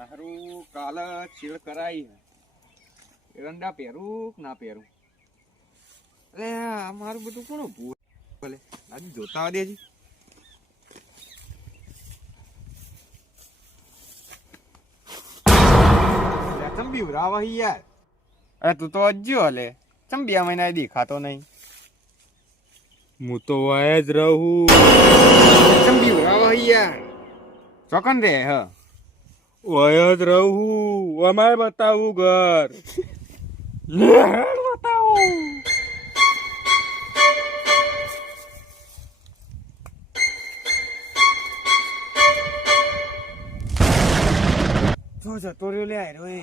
હારું કાલે ચીડ કરાઈ એરંડા પહેરું કે ના પહેરું? અરે આ મારું બધું કોણ ભૂલ ભલે આજે જોતા આવવા દેજી. ચમ બીવરાવા હી યાર. અરે તું તો અજ્યો હલે ચમ 2 મહિના દેખાતો નહીં. હું તો વાય જ રહું. ચમ બીવરાવા હી યાર. ચોકન રે હ વાય જ રહું. અમારે બતાવું ઘર. બતાવો. તો જતો રહ્યો લે આયરો એ.